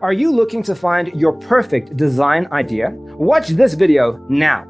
Are you looking to find your perfect design idea? Watch this video now.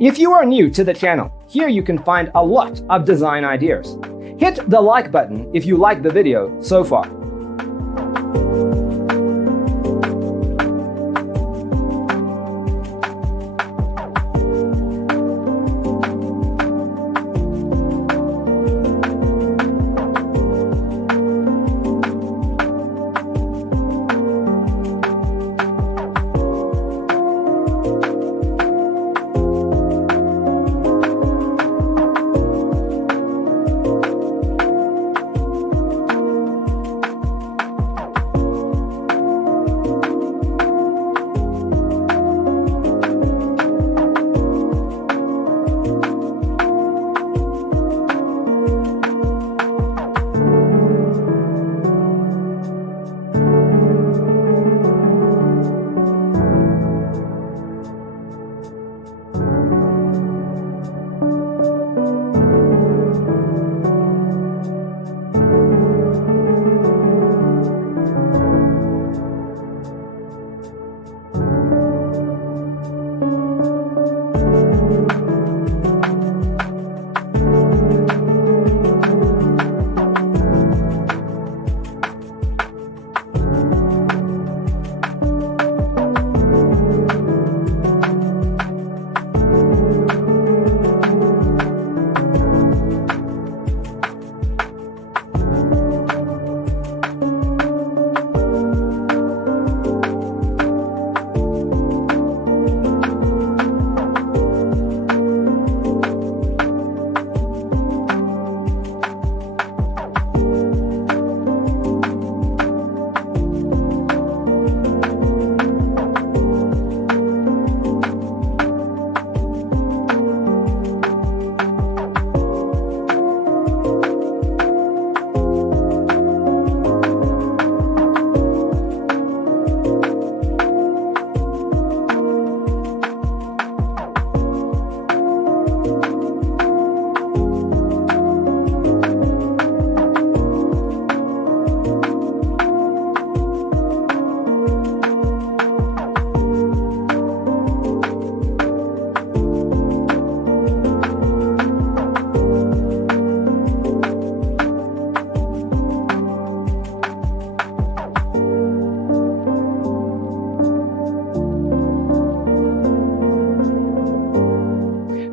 If you are new to the channel, here you can find a lot of design ideas. Hit the like button if you like the video so far.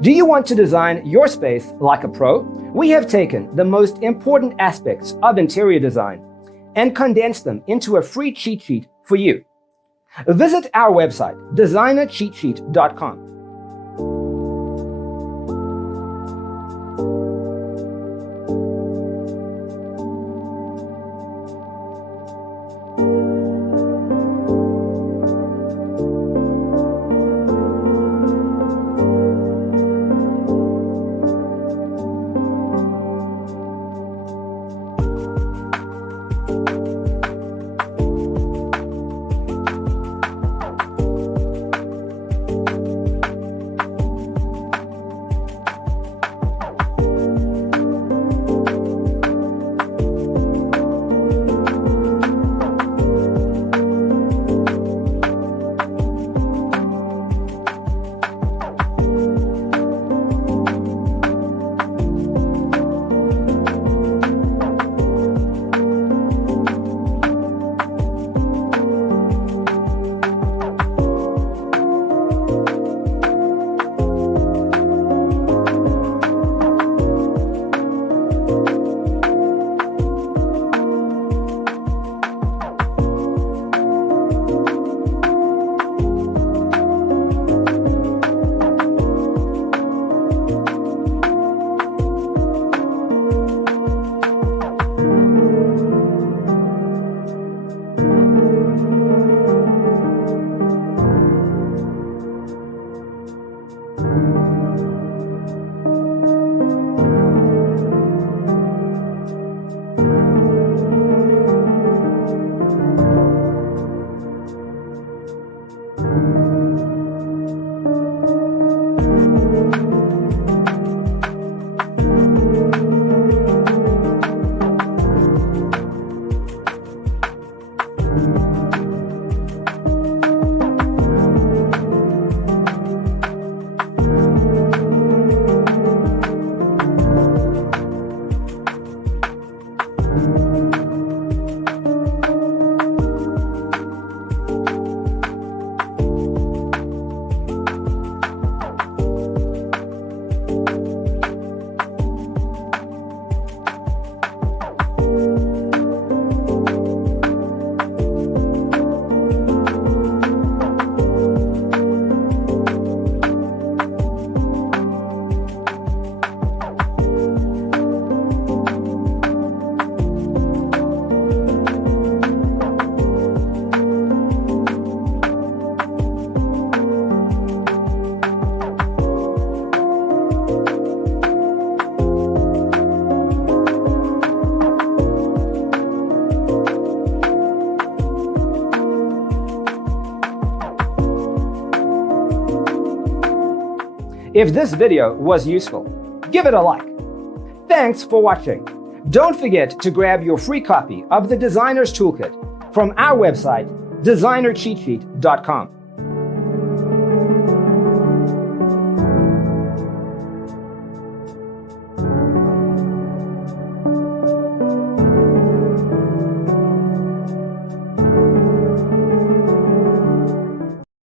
Do you want to design your space like a pro? We have taken the most important aspects of interior design and condensed them into a free cheat sheet for you. Visit our website, designercheatsheet.com. If this video was useful, give it a like. Thanks for watching. Don't forget to grab your free copy of the Designer's Toolkit from our website, designercheatsheet.com.